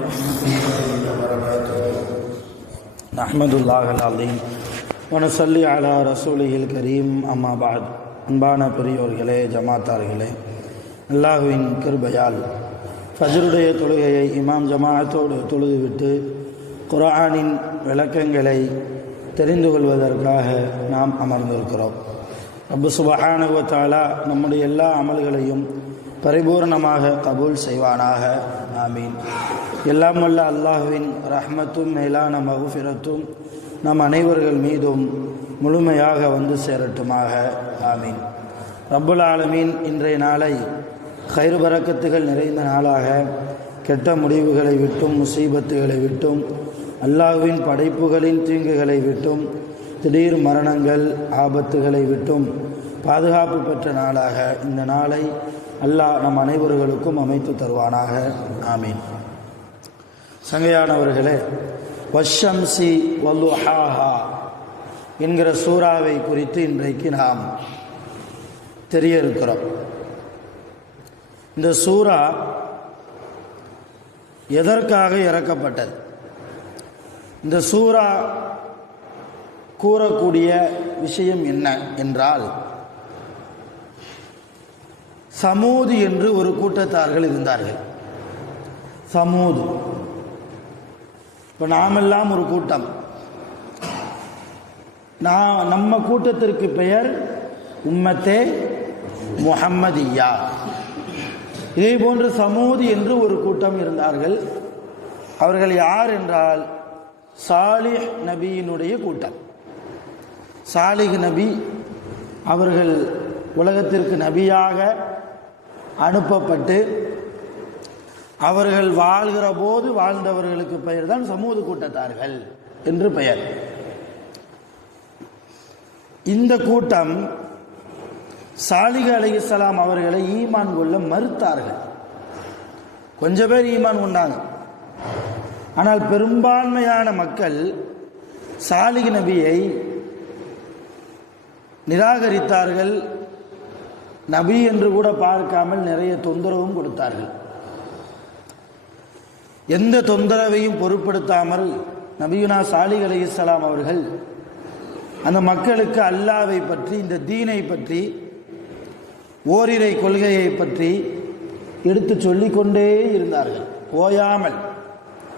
ورحمة الله وبركاته نحمد الله العظيم ونصلي على رسوله الكريم أما بعد அன்பான பெரியோர்களே, ஜமாத்தார்களே, அல்லாஹ்வின் கிருபையால் ஃபஜ்ருடைய தொழுகையை இமாம் ஜமாஅத்தோடு தொழுதுவிட்டு குர்ஆனின் விளக்கங்களை தெரிந்து கொள்வதற்காக நாம் அமர்ந்திருக்கிறோம். ரப்பு சுப்ஹானஹு வ தஆலா நம்முடைய எல்லா அமல்களையும் பரிபூர்ணமாக கபூல் செய்வானாக. ஆமீன். எல்லாம் வல்ல அல்லாஹ்வின் ரஹ்மத்தும் மேலான மக்ஃபிரத்தும் நம் அனைவர்கள் மீதும் முழுமையாக வந்து சேரட்டுமாக. ஆமீன். ரப்புல் ஆலமீன் இன்றைய நாளை கைர் பரக்கத்துகள் நிறைந்த நாளாக, கெட்ட முடிவுகளை விட்டும் முசீபத்துகளை விட்டும் அல்லாஹ்வின் படைப்புகளின் தீங்குகளை விட்டும் திடீர் மரணங்கள் ஆபத்துகளை விட்டும் பாதுகாப்பு பெற்ற நாளாக இந்த நாளை அல்லாஹ் நம் அனைவர்களுக்கும் அமைத்து தருவானாக. ஆமீன். சங்கையானவர்களே, வஷம்சி வல்லுஹாஹா என்கிற சூறாவை குறித்து இன்றைக்கு நாம் தெரிய இருக்கிறோம். இந்த சூறா எதற்காக இறக்கப்பட்டது? இந்த சூறா கூறக்கூடிய விஷயம் என்ன என்றால், சமூது என்று ஒரு கூட்டத்தார்கள் இருந்தார்கள். சமூது, இப்போ நாமெல்லாம் ஒரு கூட்டம். நம்ம கூட்டத்திற்கு பெயர் உம்மத்தே முஹம்மதியா. இதே போன்று சமூது என்று ஒரு கூட்டம் இருந்தார்கள். அவர்கள் யார் என்றால் சாலிஹ் நபியினுடைய கூட்டம். சாலிஹ் நபி அவர்கள் உலகத்திற்கு நபியாக அனுப்பப்பட்டு அவர்கள் வாழ்கிற போது வாழ்ந்தவர்களுக்கு பெயர் தான் சமூது கூட்டத்தார்கள் என்று பெயர். இந்த கூட்டம் சாலிஹ் அலைஹிஸ்ஸலாம் அவர்களை ஈமான் கொள்ள மறுத்தார்கள். கொஞ்சம் பேர் ஈமான் கொண்டாங்க. ஆனால் பெரும்பான்மையான மக்கள் சாலிஹ் நபியை நிராகரித்தார்கள். நபி என்று கூட பார்க்காமல் நிறைய தொந்தரவும் கொடுத்தார்கள். எந்த தொந்தரவையும் பொருட்படுத்தாமல் நபியுனா சாலிஹ் அலைஹிஸ்ஸலாம் அவர்கள் அந்த மக்களுக்கு அல்லாஹ்வை பற்றி, இந்த தீனை பற்றி, ஓரிரை கொள்கையை பற்றி எடுத்து சொல்லிக்கொண்டே இருந்தார்கள். ஓயாமல்,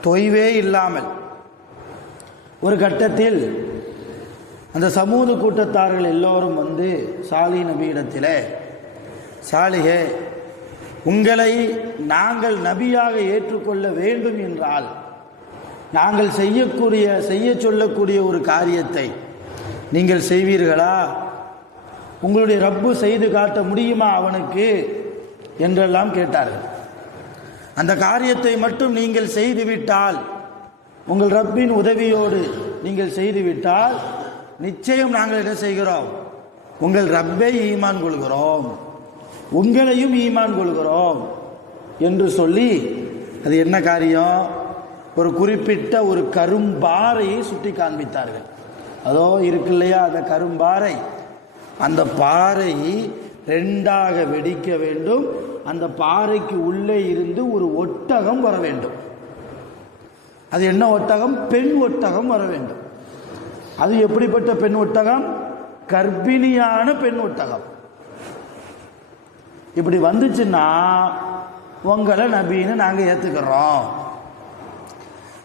தொய்வே இல்லாமல். ஒரு கட்டத்தில் அந்த சமூக கூட்டத்தார்கள் எல்லோரும் வந்து சாலிஹ் நபியிடத்திலே, சாலிஹே, உங்களை நாங்கள் நபியாக ஏற்றுக்கொள்ள வேண்டும் என்றால் நாங்கள் செய்ய சொல்லக்கூடிய ஒரு காரியத்தை நீங்கள் செய்வீர்களா? உங்களுடைய ரப்பு செய்து காட்ட முடியுமா அவனுக்கு என்றெல்லாம் கேட்டார்கள். அந்த காரியத்தை மட்டும் நீங்கள் செய்துவிட்டால், உங்கள் ரப்பின் உதவியோடு நீங்கள் செய்துவிட்டால் நிச்சயம் நாங்கள் என்ன செய்கிறோம்? உங்கள் ரப்பை ஈமான் கொள்கிறோம், உங்களையும் ஈமான் கொள்கிறோம் என்று சொல்லி, அது என்ன காரியம்? ஒரு குறிப்பிட்ட ஒரு கரும்பாறையை சுட்டி காண்பித்தார்கள். அதோ இருக்கு இல்லையா அந்த கரும்பாறை, அந்த பாறை ரெண்டாக வெடிக்க வேண்டும். அந்த பாறைக்கு உள்ளே இருந்து ஒரு ஒட்டகம் வர வேண்டும். அது என்ன ஒட்டகம்? பெண் ஒட்டகம் வர வேண்டும். அது எப்படிப்பட்ட பெண் ஒட்டகம்? கர்ப்பிணியான பெண் ஒட்டகம். இப்படி வந்துச்சுன்னா உங்களை நபின்னு நாங்கள் ஏற்றுக்கிறோம்.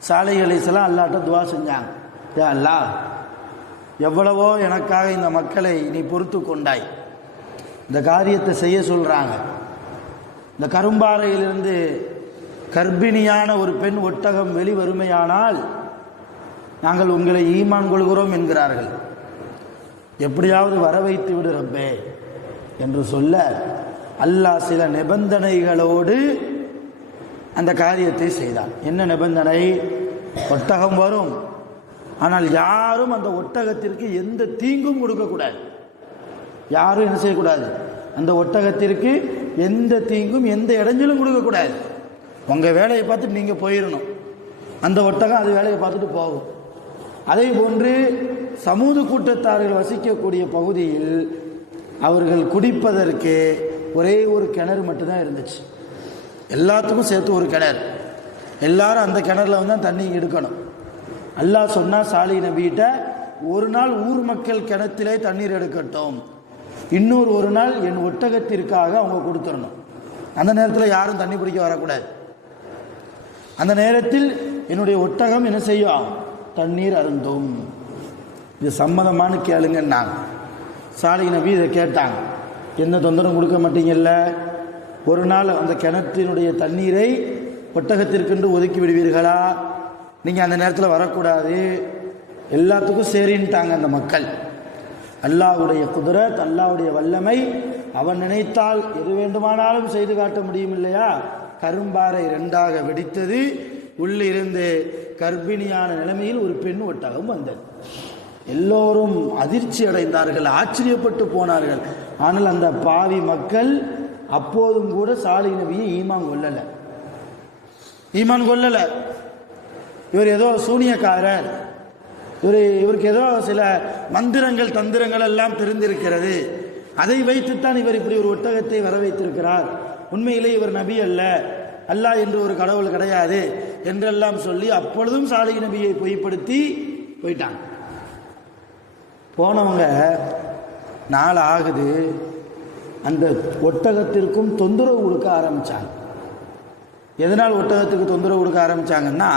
சாலிஹ் அலைஹிஸ்ஸலாம் அல்லாஹ்ட்ட துவா செஞ்சாங்க. யா அல்லாஹ், எவ்வளவோ எனக்காக இந்த மக்களை நீ பொறுத்து கொண்டாய். இந்த காரியத்தை செய்ய சொல்கிறாங்க. இந்த கரும்பாறையிலிருந்து கர்ப்பிணியான ஒரு பெண் ஒட்டகம் வெளிவருமையானால் நாங்கள் உங்களை ஈமான் கொள்கிறோம் என்கிறார்கள். எப்படியாவது வர வைத்து விடு ரப்பே என்று சொல்ல, அல்லாஹ் சில நிபந்தனைகளோடு அந்த காரியத்தை செய்தான். என்ன நிபந்தனை? ஒட்டகம் வரும், ஆனால் யாரும் அந்த ஒட்டகத்திற்கு எந்த தீங்கும் கொடுக்கக்கூடாது. யாரும் என்ன செய்யக்கூடாது? அந்த ஒட்டகத்திற்கு எந்த தீங்கும், எந்த இடைஞ்சலும் கொடுக்கக்கூடாது. உங்கள் வேலையை பார்த்துட்டு நீங்கள் போயிடணும், அந்த ஒட்டகம் அது வேலையை பார்த்துட்டு போகும். அதே போன்று சமூக கூட்டத்தார்கள் வசிக்கக்கூடிய பகுதியில் அவர்கள் குடிப்பதற்கு ஒரே ஒரு கிணறு மட்டும்தான் இருந்துச்சு. எல்லாத்துக்கும் சேர்த்து ஒரு கிணறு. எல்லாரும் அந்த கிணறுல வந்து தண்ணி எடுக்கணும். அல்லாஹ் சொன்னா சாலிஹ் நபிகிட்ட, ஒரு நாள் ஊர் மக்கள் கிணத்திலே தண்ணீர் எடுக்கட்டும், இன்னொரு ஒரு நாள் என் ஒட்டகத்திற்காக அவங்க கொடுத்துடணும். அந்த நேரத்தில் யாரும் தண்ணி பிடிக்க வரக்கூடாது. அந்த நேரத்தில் என்னுடைய ஒட்டகம் என்ன செய்யும்? தண்ணீர் அருந்தும். இது சம்மதமான கேளுங்க. நான் சாலிஹ் நபி இதை கேட்டாங்க. எந்த தொந்தரவும் கொடுக்க மாட்டீங்கல்ல, ஒரு நாள் அந்த கிணற்றினுடைய தண்ணீரை ஒட்டகத்திற்கென்று ஒதுக்கி விடுவீர்களா? நீங்கள் அந்த நேரத்தில் வரக்கூடாது. எல்லாத்துக்கும் சரின்ட்டாங்க அந்த மக்கள். அல்லாஹ்வுடைய குதிரத், அல்லாஹ்வுடைய வல்லமை, அவன் நினைத்தால் எது வேண்டுமானாலும் செய்து காட்ட முடியும் இல்லையா? கரும்பாறை இரண்டாக வெடித்தது. உள்ளிருந்து கர்ப்பிணியான நிலைமையில் ஒரு பெண் ஒட்டகம் வந்தது. எல்லோரும் அதிர்ச்சி அடைந்தார்கள், ஆச்சரியப்பட்டு போனார்கள். ஆனால் அந்த பாவி மக்கள் அப்போதும் கூட சாலிஹ் நபியை ஈமான் கொள்ளல. இவர் ஏதோ சூனியக்காரர், இவருக்கு ஏதோ சில மந்திரங்கள் தந்திரங்கள் எல்லாம் தெரிந்திருக்கிறது, அதை வைத்துத்தான் இவர் இப்படி ஒரு ஒட்டகத்தை வர வைத்திருக்கிறார், உண்மையிலே இவர் நபி அல்ல, அல்லாஹ் என்று ஒரு கடவுள் கிடையாது என்றெல்லாம் சொல்லி அப்பொழுதும் சாலிஹ் நபியை பொய்ப்படுத்தி போயிட்டாங்க. போனவங்க நாள் ஆகுது, அந்த ஒட்டகத்திற்கும் தொந்தரவு கொடுக்க ஆரம்பித்தாங்க. எதனால் ஒட்டகத்துக்கு தொந்தரவு கொடுக்க ஆரம்பித்தாங்கன்னா,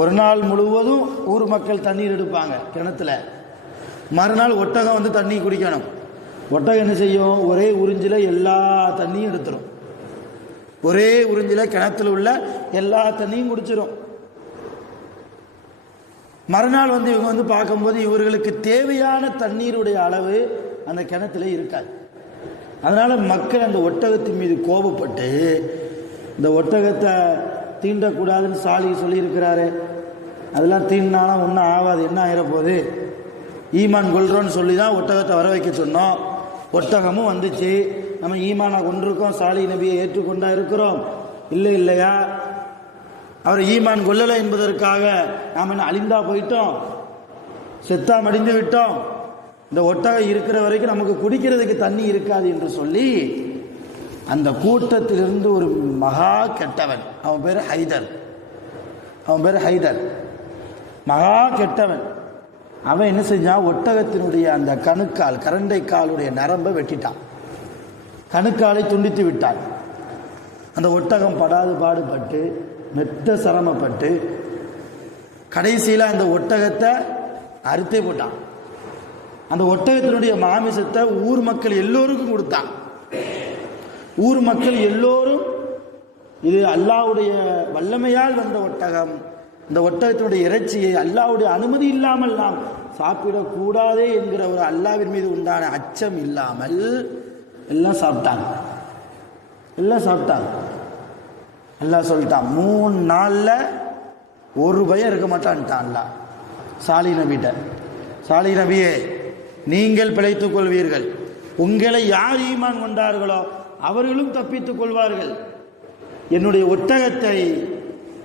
ஒரு நாள் முழுவதும் ஊர் மக்கள் தண்ணீர் எடுப்பாங்க கிணத்துல, மறுநாள் ஒட்டகம் வந்து தண்ணி குடிக்கணும். ஒட்டகம் என்ன செய்யும்? ஒரே உறிஞ்சில் எல்லா தண்ணியும் எடுத்துரும். ஒரே உறிஞ்சில் கிணத்துல உள்ள எல்லா தண்ணியும் குடிச்சிடும். மறுநாள் வந்து இவங்க வந்து பார்க்கும்போது இவர்களுக்கு தேவையான தண்ணீருடைய அளவு அந்த கிணத்துல இருக்காது. அதனால மக்கள் அந்த ஒட்டகத்தின் மீது கோபப்பட்டு, இந்த ஒட்டகத்தை தீண்டக்கூடாதுன்னு சாலிஹ் சொல்லியிருக்கிறாரு, அதெல்லாம் தீண்டினாலும் ஒன்றும் ஆகாது, என்ன ஆகிடப்போகுது, ஈமான் கொள்றோன்னு சொல்லி தான் ஒட்டகத்தை வர வைக்க சொன்னோம். ஒட்டகமும் வந்துச்சு, நம்ம ஈமானை கொண்டிருக்கோம், சாலிஹ் நபியை ஏற்றுக்கொண்டா இருக்கிறோம், இல்லையா? அவர் ஈமான் கொள்ளலை என்பதற்காக நாம் என்ன அழிந்தா போயிட்டோம், செத்தா மடிந்து விட்டோம், இந்த ஒட்டகம் இருக்கிற வரைக்கும் நமக்கு குடிக்கிறதுக்கு தண்ணி இருக்காது என்று சொல்லி அந்த கூட்டத்திலிருந்து ஒரு மகா கெட்டவன், அவன் பேர் ஹைதர், மகா கெட்டவன். அவன் என்ன செஞ்சான்? ஒட்டகத்தினுடைய அந்த கணுக்கால், கரண்டைக்காலுடைய நரம்பை வெட்டிட்டான், கணுக்காலை துண்டித்து விட்டான். அந்த ஒட்டகம் படாது பாடுபட்டு மெத்த சிரமப்பட்டு கடைசியில் அந்த ஒட்டகத்தை அறுத்தே போட்டான். அந்த ஒட்டகத்தினுடைய மாமிசத்தை ஊர் மக்கள் எல்லோருக்கும் கொடுத்தான். ஊர் மக்கள் எல்லோரும், இது அல்லாஹ்வுடைய வல்லமையால் வந்த ஒட்டகம், இந்த ஒட்டகத்தினுடைய இறைச்சியை அல்லாஹ்வுடைய அனுமதி இல்லாமல் நாம் சாப்பிடக்கூடாதே என்கிற ஒரு அல்லாஹ்வின் மீது உண்டான அச்சம் இல்லாமல் எல்லாம் சாப்பிட்டாங்க. அல்லாஹ் சொல்லிட்டான், 3 நாளில் ஒரு பயம் இருக்க மாட்டான்ட்டான் அல்லாஹ் சாலிஹ் நபிகிட்ட. சாலிஹ் நபியே, நீங்கள் பிழைத்துக் கொள்வீர்கள், உங்களை யார் ஈமான் கொண்டார்களோ அவர்களும் தப்பித்துக் கொள்வார்கள். என்னுடைய ஒட்டகத்தை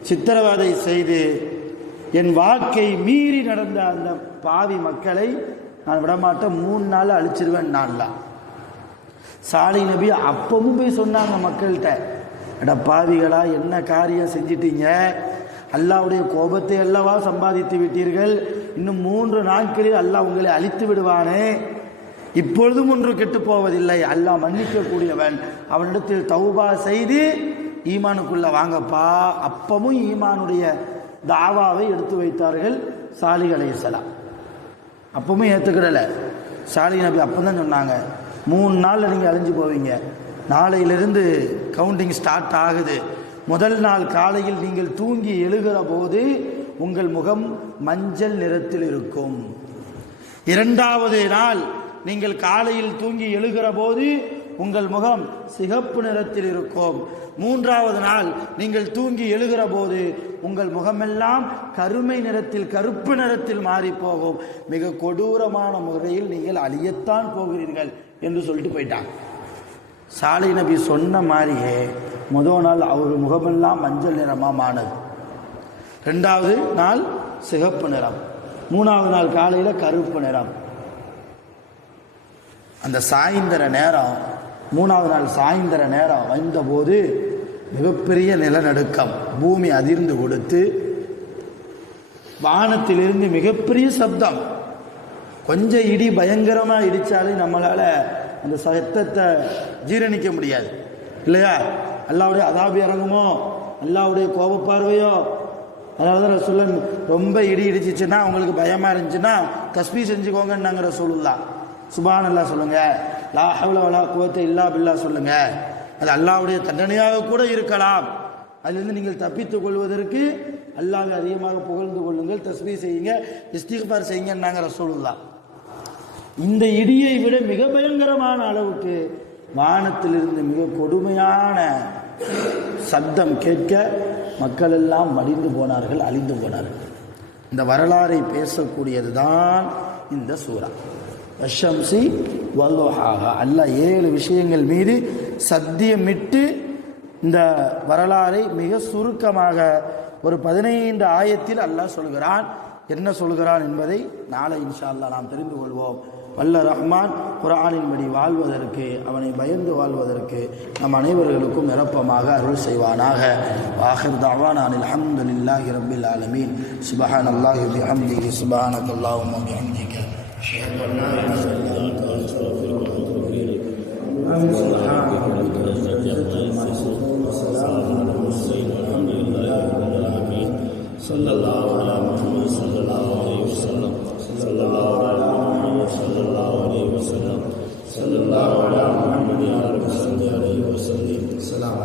சித்திரவதை செய்து என் வாக்கை மீறி நடந்த அந்த பாவி மக்களை நான் விடமாட்டேன், 3 நாள் அழிச்சிருவேன் நான்லாம். சாலிஹ் நபி அப்பவும் போய் சொன்னாங்க மக்கள்கிட்ட, எட பாவிகளா, என்ன காரியம் செஞ்சிட்டீங்க, அல்லாஹ்வுடைய கோபத்தை அல்லவா சம்பாதித்து விட்டீர்கள், இன்னும் 3 நாட்களில் அல்லாஹ் உங்களை அழித்து விடுவானே, இப்பொழுதும் ஒன்று கெட்டு போவதில்லை, அல்லாஹ் மன்னிக்க கூடியவன், அவனிடத்தில் தௌபா செய்து ஈமானுக்குள்ள வாங்கப்பா. அப்பமும் ஈமானுடைய தாவாவை எடுத்து வைத்தார்கள் சாலிஹ் அலைஹிஸ்ஸலாம். அப்பவும் ஏற்றுக்கிடல. சாலிஹ் நபி அப்போ தான் சொன்னாங்க, 3 நாளில் நீங்கள் அழிஞ்சு போவீங்க, நாளையிலிருந்து கவுண்டிங் ஸ்டார்ட் ஆகுது. முதல் நாள் காலையில் நீங்கள் தூங்கி எழுகிற போது உங்கள் முகம் மஞ்சள் நிறத்தில் இருக்கும். 2வது நாள் நீங்கள் காலையில் தூங்கி எழுகிற போது உங்கள் முகம் சிகப்பு நிறத்தில் இருக்கும். 3வது நாள் நீங்கள் தூங்கி எழுகிற போது உங்கள் முகமெல்லாம் கருமை நிறத்தில், கருப்பு நிறத்தில் மாறி போகும். மிக கொடூரமான முறையில் நீங்கள் அழியத்தான் போகிறீர்கள் என்று சொல்லிட்டு போயிட்டாங்க. சாலிஹ் நபி சொன்ன மாதிரியே முதல் நாள் அவர் முகமெல்லாம் மஞ்சள் நிறமாக மானது, 2வது நாள் சிகப்பு நிறம், 3வது நாள் காலையில் கருப்பு நிறம். அந்த சாயந்தர நேரம், 3வது நாள் சாயந்தர நேரம் வந்தபோது மிகப்பெரிய நிலநடுக்கம், பூமி அதிர்ந்து கொடுத்து வானத்திலிருந்து மிகப்பெரிய சப்தம். கொஞ்சம் இடி பயங்கரமாக இடித்தாலே நம்மளால் அந்த சத்தத்தை ஜீரணிக்க முடியாது இல்லையா? அல்லாவுடைய அதாபி இறங்குமோ, அல்லாவுடைய கோபப்பார்வையோ. அதனால தான் ரசூலுல்லாஹ் ரொம்ப இடி இடிச்சிச்சுன்னா அவங்களுக்கு பயமாக இருந்துச்சுன்னா தஸ்பீஹ் செஞ்சுக்கோங்கன்னாங்க ரசூலுல்லாஹ். சுப்ஹானல்லாஹ் சொல்லுங்க, லா ஹவ்ல வலா குவத்த இல்லா பில்லாஹ் சொல்லுங்க. அது அல்லாஹ்வுடைய தண்டனையாக கூட இருக்கலாம். அதிலிருந்து நீங்கள் தப்பித்துக் கொள்வதற்கு அல்லாஹ்வை அதிகமாக புகழ்ந்து கொள்ளுங்கள், தஸ்பீஹ் செய்யுங்க, இஸ்திக்பார் செய்யுங்கன்னாங்க ரசூலுல்லாஹ். இந்த இடியை விட மிக பயங்கரமான அளவுக்கு வானத்திலிருந்து மிக கொடுமையான சப்தம் கேட்க மக்கள் எல்லாம் மடிந்து போனார்கள், அழிந்து போனார்கள். இந்த வரலாறை பேசக்கூடியது தான் இந்த சூரா வஷம்சி வல்லுஹாஹா. அல்லாஹ் 7 விஷயங்கள் மீது சத்தியமிட்டு இந்த வரலாறை மிக சுருக்கமாக ஒரு 15 ஆயத்தில் அல்லாஹ் சொல்கிறான். என்ன சொல்கிறான் என்பதை நாளை இன்ஷா அல்லாஹ் நாம் தெரிந்து கொள்வோம். வல்ல ரஹ்மான் குர்ஆனின்படி வாழ்வதற்கு, அவனை பயந்து வாழ்வதற்கு நம் அனைவர்களுக்கும் நிரப்பமாக அருள் செய்வானாக. ஆகிர் தஅவானா அல்ஹம்துலில்லாஹி ரப்பில் ஆலமீன். சுப்ஹானல்லாஹி வ பிஹம்திஹி, சுப்ஹானக்கல்லாஹும்ம வ பிஹம்திக, அஷ்ஹது அன் லா இலாஹா இல்லா அன்த, அஸ்தக்ஃபிருக வ அத்தூபு இலைக். ஸல்லல்லாஹு அலா முஹம்மது ஸல்லல்லாஹு அலைஹி வஸல்லம், ஸல்லல்லாஹு அலா முஹம்மது ஸல்லல்லாஹு அலைஹி வஸல்லம், ஸல்லல்லாஹு அலா முஹம்மது யா ரப்பி ஸல்லி அலைஹி வஸல்லம். ஸலாம்.